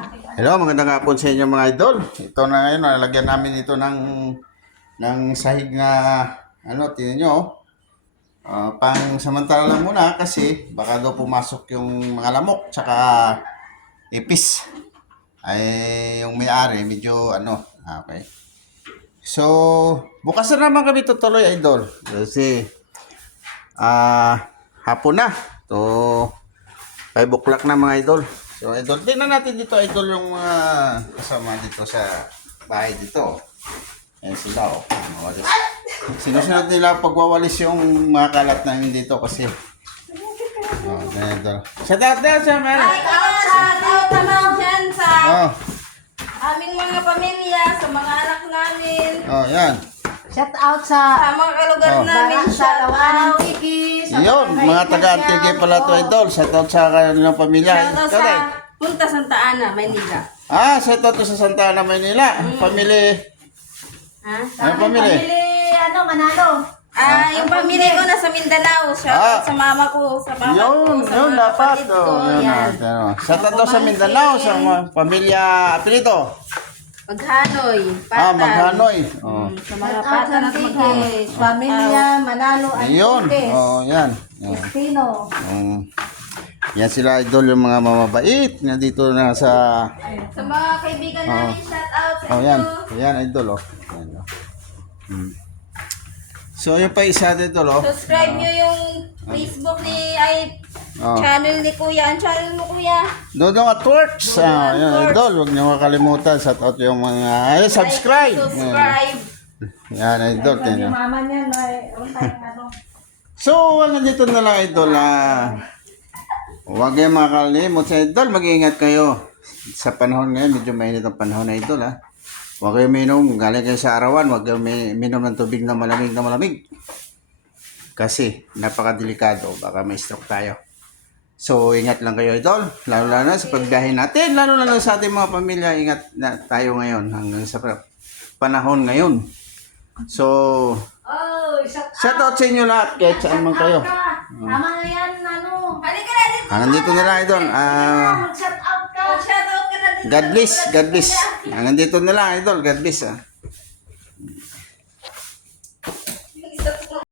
Hello, magandang hapon sa inyo mga idol. Ito na ngayon, nalagyan namin ito ng sahig na tingnan nyo. Pang samantala lang muna kasi baka daw pumasok yung mga lamok tsaka ipis. Ay yung may-ari medyo okay. So, bukas na naman kami tutuloy idol. Kasi hapon na. To 5 o'clock na mga idol. So, idol, tingnan natin dito, idol, yung mga kasama dito sa bahay dito. Ayan sila, oh. Sinusunod nila pagwawalis yung mga kalat namin dito kasi. Oh, idol. Shout out na sa mga. Shout out naman dyan sa Oh, aming mga pamilya, sa mga anak namin, oh, yan. Shout out sa sa mga kalugar Oh. namin. Shout Tawanan out. Tiki. Yun, mga taga-Antigay pala to, idol. Shout out sa kanilang pamilya. Shout out Ikaw, Day. sa Punta Santa Ana, Maynila. Shout out to sa Santa Ana, Maynila. Family. Ha? Ano pamilya? Manalo. Yung pamilya ko nasa Mindanao. Shout out sa mama ko, sa papa ko, Yun, sa yun, mga dapat. kapatid ko. Oh, yun, Yan. Shout out to sa Mindanao, sa mga pamilya, apelito. Maghanoy, Patan. Maghanoy. Oh. Sa mga Shout out Patan sa at Tiki. Maghanoy. Pamilya Manalo Ayun. Antuques. Oh, yan. Yan. Espino. Yan sila idol, yung mga mamabait na dito na sa Sa mga kaibigan namin, shout out sa inyo. yan. Yan idol, oh. Yan, oh. So, yung pa isa dito, oh. Subscribe nyo yung Facebook ni Oh. channel ni Kuya. Ang channel mo, Kuya. Dodong at Works. Yan, idol. Huwag niyo makalimutan. Shout out yung mga subscribe. Subscribe. Yan, idol. Yung Yan. mama niya may ano. So, nandito na lang idol. Huwag kayong makakalimot sa idol. Mag-iingat kayo. Sa panahon ngayon, medyo mainit ang panahon na idol. Huwag kayong minom. Galing kayo sa arawan. Huwag kayong minom ng tubig na malamig. Kasi, napakadelikado. Baka may stroke tayo. So, ingat lang kayo idol. Lalo na sa pagbiyahe natin. Lalo na sa ating mga pamilya. Ingat na tayo ngayon. Hanggang sa panahon ngayon. So, Oh, shout out sa inyo lahat. Kahit saan man kayo. Tama na yan, ano. Halika na dito. Nandito na lang idol. Mag-shout out ka. Shout out ka na dito. God bless. Hanggang dito na lang idol. God bless.